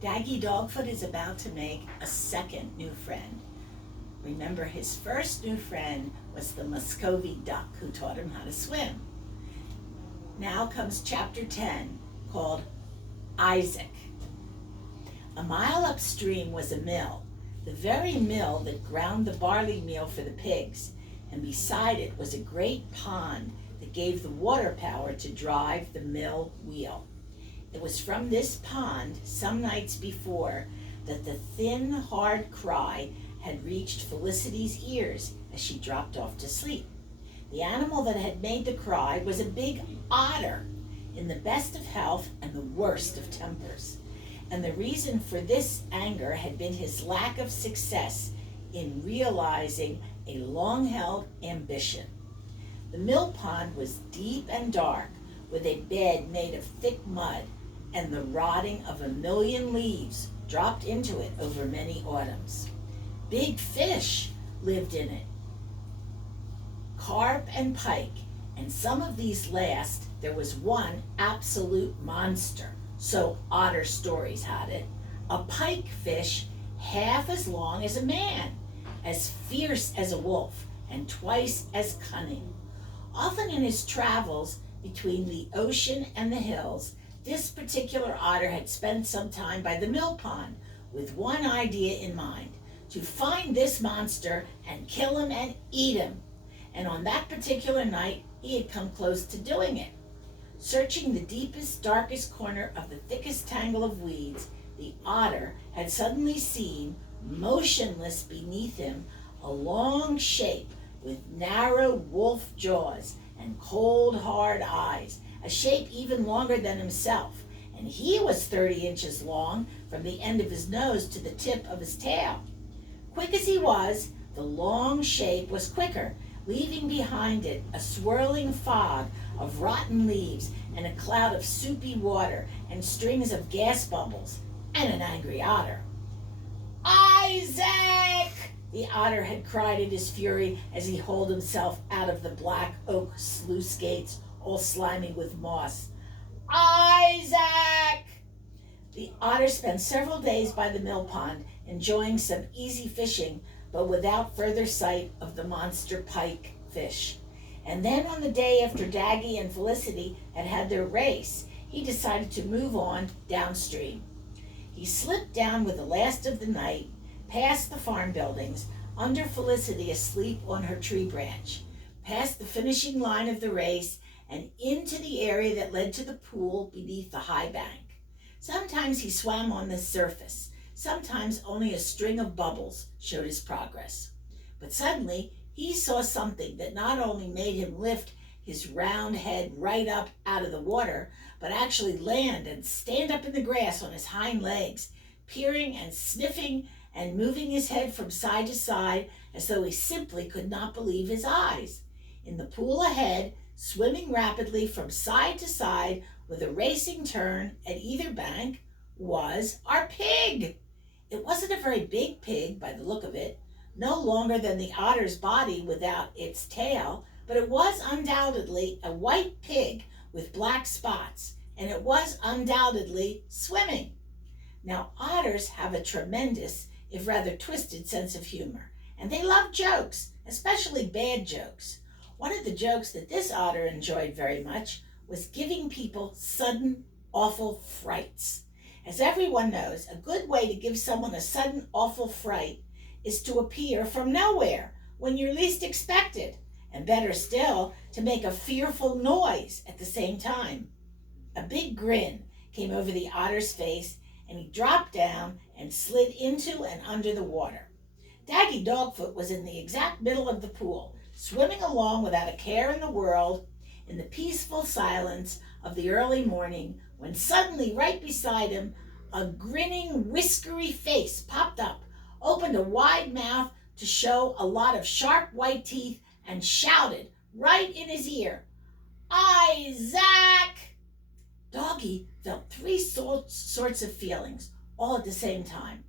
Daggy Dogfoot is about to make a second new friend. Remember, his first new friend was the Muscovy duck who taught him how to swim. Now comes chapter 10, called Isaac. A mile upstream was a mill, the very mill that ground the barley meal for the pigs, and beside it was a great pond that gave the water power to drive the mill wheel. It was from this pond, some nights before, that the thin, hard cry had reached Felicity's ears as she dropped off to sleep. The animal that had made the cry was a big otter, in the best of health and the worst of tempers. And the reason for this anger had been his lack of success in realizing a long-held ambition. The mill pond was deep and dark, with a bed made of thick mud, and the rotting of 1,000,000 leaves dropped into it over many autumns. Big fish lived in it, carp and pike, and some of these last there was one absolute monster, so Otter Stories had it, a pike fish half as long as a man, as fierce as a wolf, and twice as cunning. Often in his travels between the ocean and the hills, this particular otter had spent some time by the mill pond with one idea in mind: to find this monster and kill him and eat him. And on that particular night, he had come close to doing it. Searching the deepest, darkest corner of the thickest tangle of weeds, the otter had suddenly seen, motionless beneath him, a long shape with narrow wolf jaws and cold, hard eyes, a shape even longer than himself, and he was 30 inches long from the end of his nose to the tip of his tail. Quick as he was, the long shape was quicker, leaving behind it a swirling fog of rotten leaves and a cloud of soupy water and strings of gas bubbles, and an angry otter. "Isaac!" the otter had cried in his fury as he hauled himself out of the black oak sluice gates, all slimy with moss. "Isaac!" The otter spent several days by the mill pond, enjoying some easy fishing, but without further sight of the monster pike fish. And then on the day after Daggy and Felicity had had their race, he decided to move on downstream. He slipped down with the last of the night, past the farm buildings, under Felicity asleep on her tree branch, past the finishing line of the race, and into the area that led to the pool beneath the high bank. Sometimes he swam on the surface. Sometimes only a string of bubbles showed his progress. But suddenly he saw something that not only made him lift his round head right up out of the water, but actually land and stand up in the grass on his hind legs, peering and sniffing and moving his head from side to side as though he simply could not believe his eyes. In the pool ahead, swimming rapidly from side to side with a racing turn at either bank, was our pig. It wasn't a very big pig by the look of it, no longer than the otter's body without its tail, but it was undoubtedly a white pig with black spots, and it was undoubtedly swimming. Now, otters have a tremendous, if rather twisted, sense of humor, and they love jokes, especially bad jokes. One of the jokes that this otter enjoyed very much was giving people sudden, awful frights. As everyone knows, a good way to give someone a sudden, awful fright is to appear from nowhere when you're least expected, and better still, to make a fearful noise at the same time. A big grin came over the otter's face, and he dropped down and slid into and under the water. Daggy Dogfoot was in the exact middle of the pool, swimming along without a care in the world, in the peaceful silence of the early morning, when suddenly right beside him a grinning, whiskery face popped up, opened a wide mouth to show a lot of sharp white teeth, and shouted right in his ear, "Isaac!" Doggy felt three sorts of feelings, all at the same time.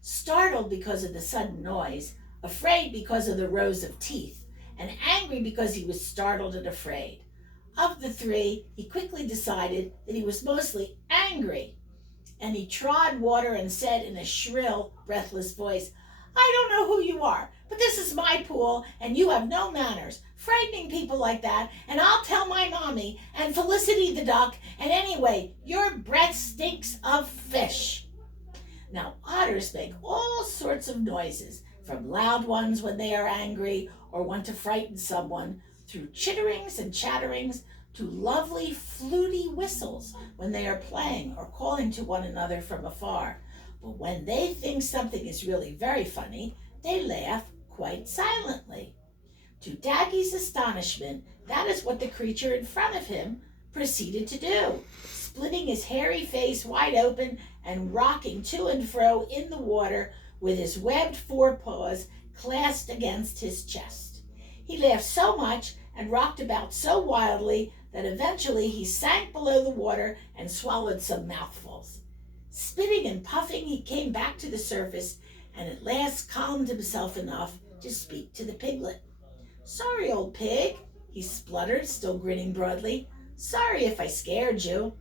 Startled because of the sudden noise, afraid because of the rows of teeth, and angry because he was startled and afraid. Of the three, he quickly decided that he was mostly angry. and he trod water and said in a shrill, breathless voice, "I don't know who you are, but this is my pool, and you have no manners, frightening people like that, and I'll tell my mommy and Felicity the duck, and anyway, your breath stinks of fish." Now, otters make all sorts of noises, from loud ones when they are angry or want to frighten someone, through chitterings and chatterings, to lovely fluty whistles when they are playing or calling to one another from afar. But when they think something is really very funny, they laugh quite silently. To Daggy's astonishment, that is what the creature in front of him proceeded to do, splitting his hairy face wide open and rocking to and fro in the water with his webbed forepaws clasped against his chest. He laughed so much and rocked about so wildly that eventually he sank below the water and swallowed some mouthfuls. Spitting and puffing, he came back to the surface and at last calmed himself enough to speak to the piglet. "Sorry, old pig," he spluttered, still grinning broadly. "Sorry if I scared you."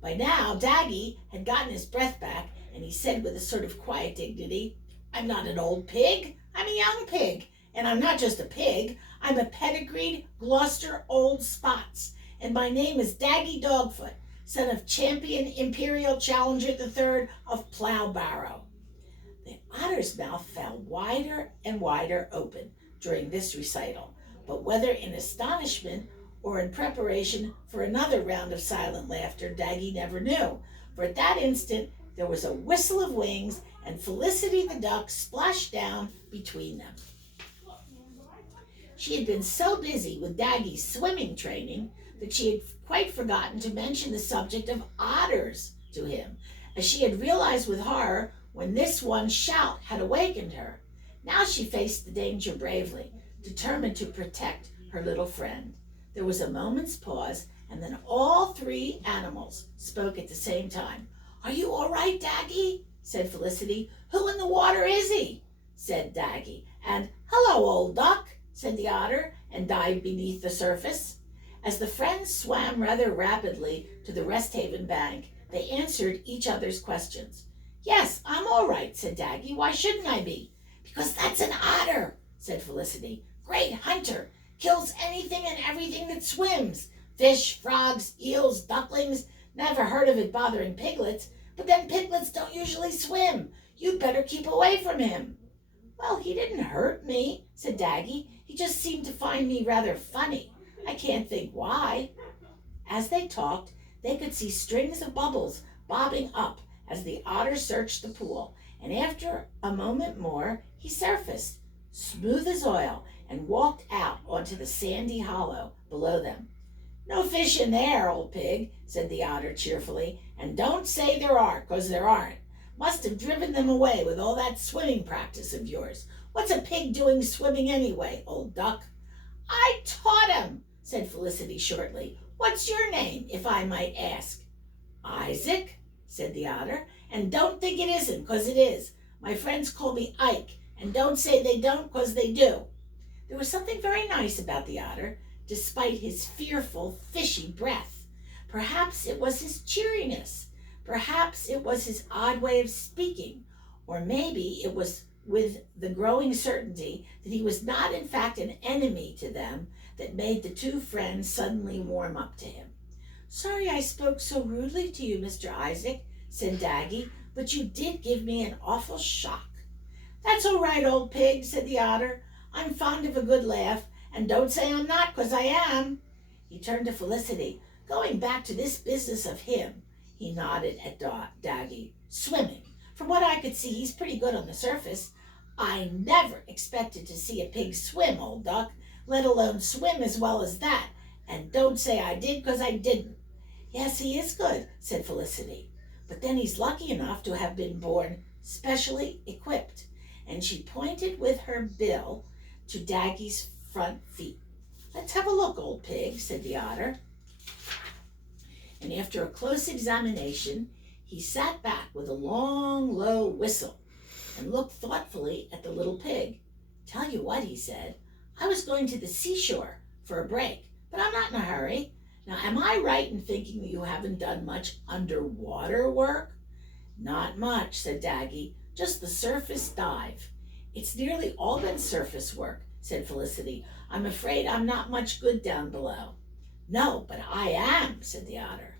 By now, Daggy had gotten his breath back, and he said with a sort of quiet dignity, "I'm not an old pig, I'm a young pig, and I'm not just a pig, I'm a pedigreed Gloucester Old Spots, and my name is Daggy Dogfoot, son of Champion Imperial Challenger III of Ploughbarrow." The otter's mouth fell wider and wider open during this recital, but whether in astonishment or in preparation for another round of silent laughter, Daggy never knew, for at that instant there was a whistle of wings, and Felicity the duck splashed down between them. She had been so busy with Daggy's swimming training that she had quite forgotten to mention the subject of otters to him, as she had realized with horror when this one shout had awakened her. Now she faced the danger bravely, determined to protect her little friend. There was a moment's pause, and then all three animals spoke at the same time. "Are you all right, Daggy?" said Felicity. "Who in the water is he?" said Daggy. And "Hello, old duck," said the otter, and dived beneath the surface. As the friends swam rather rapidly to the Rest Haven bank, they answered each other's questions. "Yes, I'm all right," said Daggy. "Why shouldn't I be?" "Because that's an otter," said Felicity. "Great hunter. Kills anything and everything that swims. Fish, frogs, eels, ducklings. Never heard of it bothering piglets. But then piglets don't usually swim. You'd better keep away from him." "Well, he didn't hurt me," said Daggy. "He just seemed to find me rather funny. I can't think why." As they talked, they could see strings of bubbles bobbing up as the otter searched the pool, and after a moment more he surfaced, smooth as oil, and walked out onto the sandy hollow below them. "No fish in there, old pig," said the otter cheerfully, "and don't say there are, 'cause there aren't. Must have driven them away with all that swimming practice of yours. What's a pig doing swimming anyway, old duck?" "I taught him," said Felicity shortly. "What's your name, if I might ask?" "Isaac," said the otter, "and don't think it isn't, 'cause it is. My friends call me Ike, and don't say they don't, 'cause they do." There was something very nice about the otter, despite his fearful, fishy breath. Perhaps it was his cheeriness. Perhaps it was his odd way of speaking. Or maybe it was with the growing certainty that he was not in fact an enemy to them that made the two friends suddenly warm up to him. "Sorry I spoke so rudely to you, Mr. Isaac," said Daggy, "but you did give me an awful shock." "That's all right, old pig," said the otter. "I'm fond of a good laugh, and don't say I'm not, 'cause I am." He turned to Felicity. "Going back to this business of him," he nodded at Daggy, "swimming. From what I could see, he's pretty good on the surface. I never expected to see a pig swim, old duck, let alone swim as well as that, and don't say I did, 'cause I didn't." "Yes, he is good," said Felicity, "but then he's lucky enough to have been born specially equipped," and she pointed with her bill to Daggy's front feet. "Let's have a look, old pig," said the otter. And after a close examination, he sat back with a long, low whistle and looked thoughtfully at the little pig. "Tell you what," he said, "I was going to the seashore for a break, but I'm not in a hurry. Now, am I right in thinking that you haven't done much underwater work?" Not much, said Daggy, just the surface dive. It's nearly all been surface work, said Felicity. I'm afraid I'm not much good down below. No, but I am, said the otter.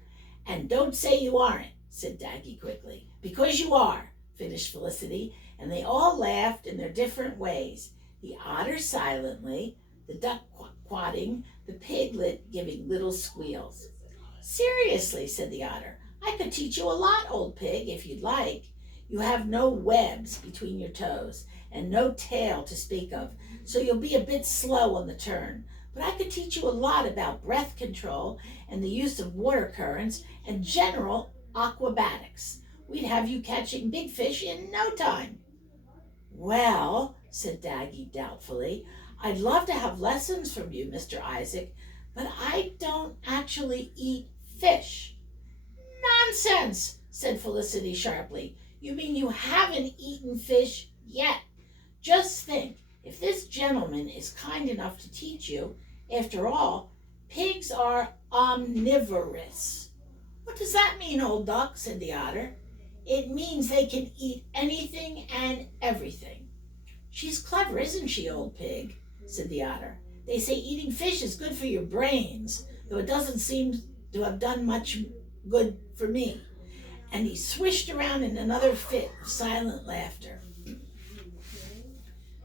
And don't say you aren't, said Daggy quickly. Because you are, finished Felicity, and they all laughed in their different ways. The otter silently, the duck quadding, the piglet giving little squeals. Seriously, said the otter, I could teach you a lot, old pig, if you'd like. You have no webs between your toes, and no tail to speak of, so you'll be a bit slow on the turn. But I could teach you a lot about breath control and the use of water currents and general aquabatics. We'd have you catching big fish in no time. Well, said Daggy doubtfully, I'd love to have lessons from you, Mr. Isaac, but I don't actually eat fish. Nonsense, said Felicity sharply. You mean you haven't eaten fish yet? Just think, if this gentleman is kind enough to teach you, after all, pigs are omnivorous. What does that mean, old duck? Said the otter. It means they can eat anything and everything. She's clever, isn't she, old pig? Said the otter. They say eating fish is good for your brains, though it doesn't seem to have done much good for me. And he swished around in another fit of silent laughter.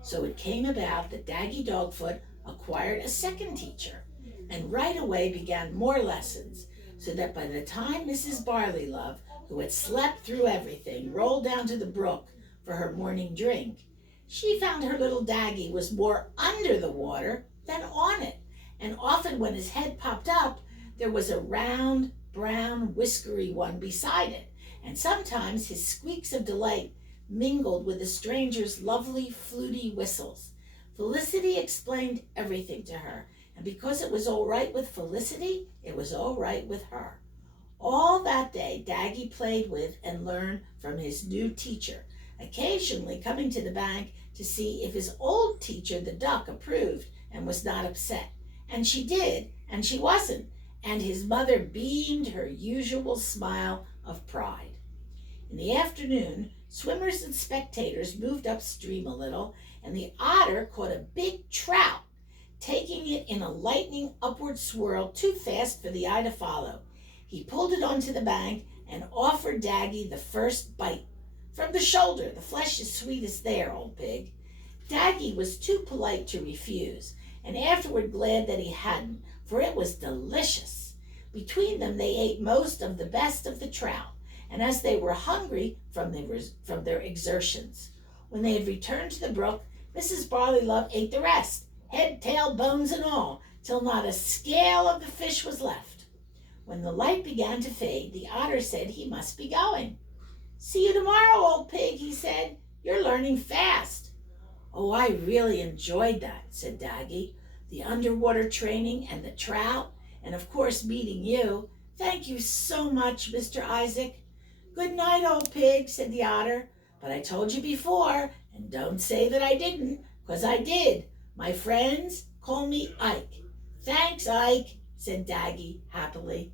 So it came about that Daggy Dogfoot acquired a second teacher, and right away began more lessons, so that by the time Mrs. Barleylove, who had slept through everything, rolled down to the brook for her morning drink, she found her little Daggy was more under the water than on it, and often when his head popped up, there was a round, brown, whiskery one beside it, and sometimes his squeaks of delight mingled with the stranger's lovely, fluty whistles. Felicity explained everything to her, and because it was all right with Felicity, it was all right with her. All that day, Daggy played with and learned from his new teacher, occasionally coming to the bank to see if his old teacher, the duck, approved and was not upset. And she did, and she wasn't, and his mother beamed her usual smile of pride. In the afternoon, swimmers and spectators moved upstream a little, and the otter caught a big trout, taking it in a lightning upward swirl too fast for the eye to follow. He pulled it onto the bank and offered Daggy the first bite. From the shoulder, the flesh is sweetest there, old pig. Daggy was too polite to refuse, and afterward glad that he hadn't, for it was delicious. Between them they ate most of the best of the trout, and as they were hungry from their exertions. When they had returned to the brook, Mrs. Barleylove ate the rest, head, tail, bones, and all, till not a scale of the fish was left. When the light began to fade, the otter said he must be going. See you tomorrow, old pig, he said. You're learning fast. Oh, I really enjoyed that, said Daggy. The underwater training and the trout, and of course meeting you. Thank you so much, Mr. Isaac. Good night, old pig, said the otter. But I told you before, and don't say that I didn't, 'cause I did. My friends call me Ike. Thanks, Ike, said Daggy happily.